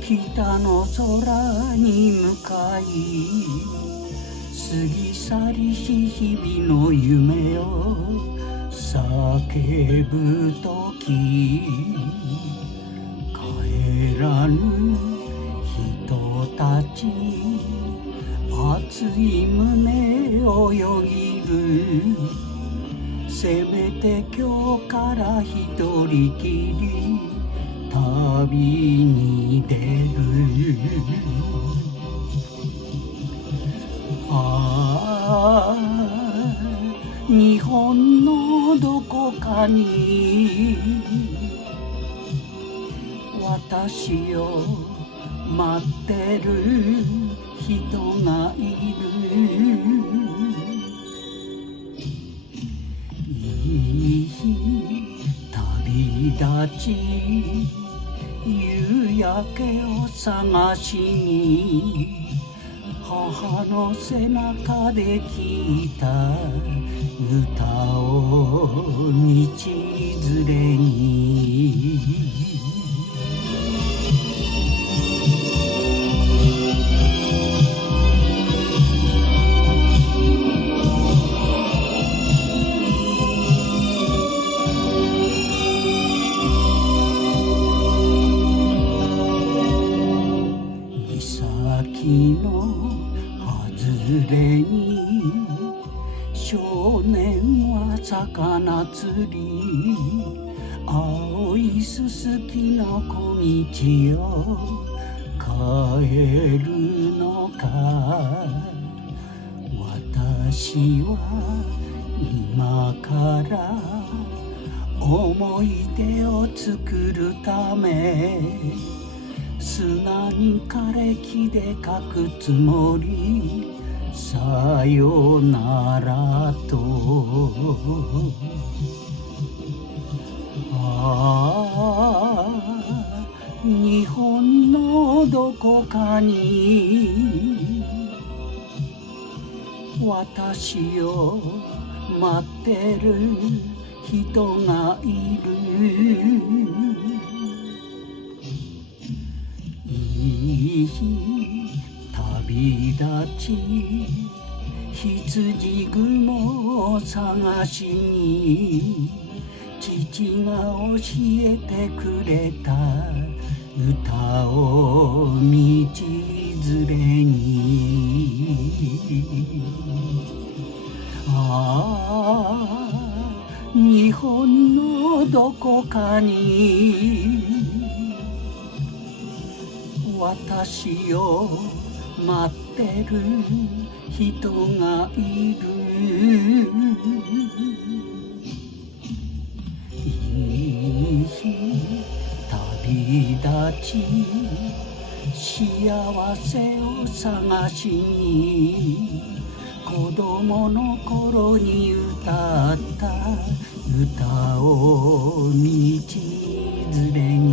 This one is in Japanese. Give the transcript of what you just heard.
北の空に向かい過ぎ去りし日々の夢を叫ぶとき、帰らぬ人たち熱い胸をよぎる。せめて今日から一人きり旅に出る。ああ、日本のどこかに私を待ってる人がいる。いい旅立ち夕焼けを探しに母の背中で聞いた歌を道連れに。岬の外れに少年は魚釣り、青いすすきの小道を帰るのか。私は今から思い出を作るため砂に枯れ木で書くつもり、さよならと。ああ、日本のどこかに私を待ってる人がいる。いい旅立ち羊雲を探しに父が教えてくれた歌を道連れに。ああ、日本のどこかに私を待ってる人がいる。いい旅立ち幸せを探しに子供の頃に歌った歌を道連れに。